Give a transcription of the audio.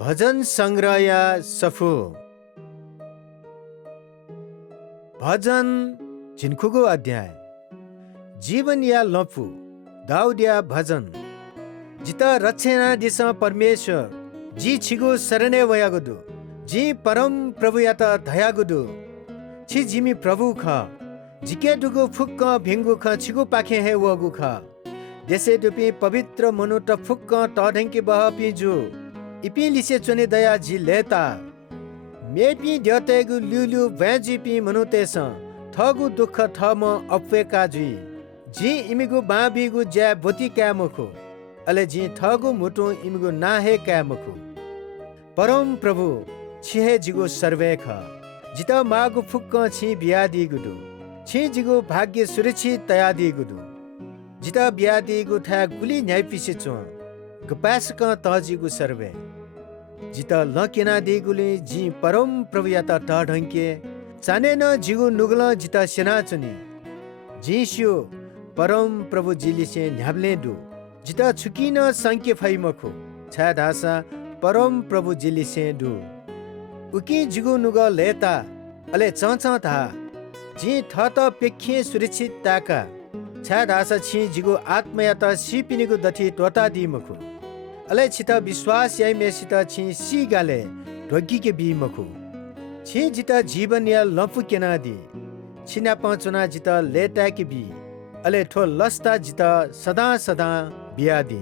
भजन संग्रह या सफु भजन जिनखुगो अध्याय जीवन या लफु दाऊद या भजन जिता रक्षणा दिशा परमेश्वर जी छिगो शरणे वयागुदु जी परम प्रभु या त धयागुदु छि जिमी प्रभु ख जिके दुगु फुक्क भिंगु ख छिगु पाखे हे वगु ख देशे दुपी पवित्र मनु त फुक्क तढेंकी बह पिजु इपी लिसे चुने दया जी लेता मेपी द्यतेगु ल्युलु भैजी मनुतेस थगु दुख थम अपवेका जुई जी इमिगु बाबीगु ज्या बोती क्यामुखु अले जी थगु मुटु इमिगु नाहे क्यामुखु परम प्रभु छिहे जिगु सर्वे ख जिता मागु फुक्क छि बियादी गुदु छि जिगु भाग्य सुरक्षित तयादी गुदु जिता बियादी गु था गुली न्यायपिसे चो गपासक तजिगु सर्वे जिता लकेना दिगुले जी परम प्रभु या त ढंके चाने न जिगु नुगल जिता सेना चुनी जिस्यो परम प्रभु जिलिसे न्याब्ले दु जिता छुकिन संके फैमखु छा धासा परम प्रभु जिलिसे दु उकी जिगु नुग लेता अले चचा था जी थत पेखे सुरक्षित ताका छा धासा छि जिगु आत्मया त सिपिनिगु दथि तोता दिमखु अले छिता विश्वास याइ मेसित छि सी गाले ढोगी के बी मखु छि जिता जीवन या लफु केना दि छिना पचुना जिता लेटा के बी अले ठो लस्ता जिता सदा सदा बिया दि